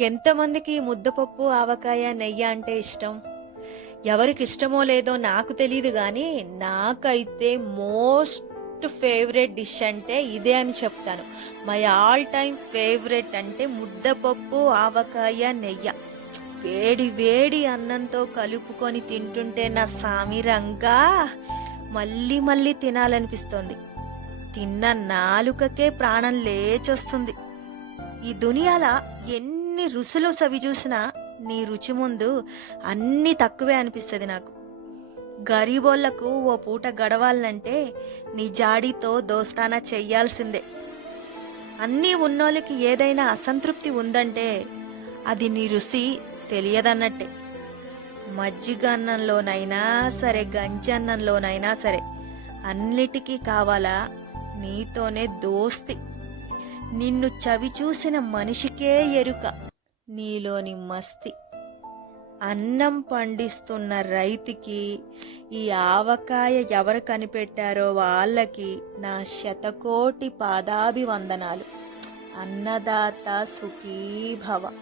ఎంతమందికి ఈ ముద్దపప్పు, ఆవకాయ, నెయ్యి అంటే ఇష్టం? ఎవరికిష్టమో లేదో నాకు తెలీదు గానీ, నాకైతే మోస్ట్ ఫేవరెట్ డిష్ అంటే ఇదే అని చెప్తాను. మై ఆల్ టైమ్ ఫేవరెట్ అంటే ముద్దపప్పు, ఆవకాయ, నెయ్య. వేడి వేడి అన్నంతో కలుపుకొని తింటుంటే నా సామిరంగా మళ్ళీ మళ్ళీ తినాలనిపిస్తోంది. తిన్న నాలుకకే ప్రాణం లేచొస్తుంది. ఈ దునియాల ఎన్ని రుచులు సవిచూసినా నీ రుచి ముందు అన్నీ తక్కువే అనిపిస్తుంది నాకు. గరీబోళ్లకు ఓ పూట గడవాలంటే నీ జాడీతో దోస్తానా చెయ్యాల్సిందే. అన్నీ ఉన్నోళ్ళకి ఏదైనా అసంతృప్తి ఉందంటే అది నీ రుచి తెలియదన్నట్టే. మజ్జిగ అన్నంలోనైనా సరే, గంజి అన్నంలోనైనా సరే, అన్నిటికీ కావాలా నీతోనే దోస్తి. నిన్ను చవిచూసిన మనిషికే ఎరుక నీలోని మస్తి. అన్నం పండిస్తున్న రైతుకి, ఈ ఆవకాయ ఎవరు కనిపెట్టారో వాళ్ళకి నా శతకోటి పాదాభివందనాలు. అన్నదాత సుఖీభవ.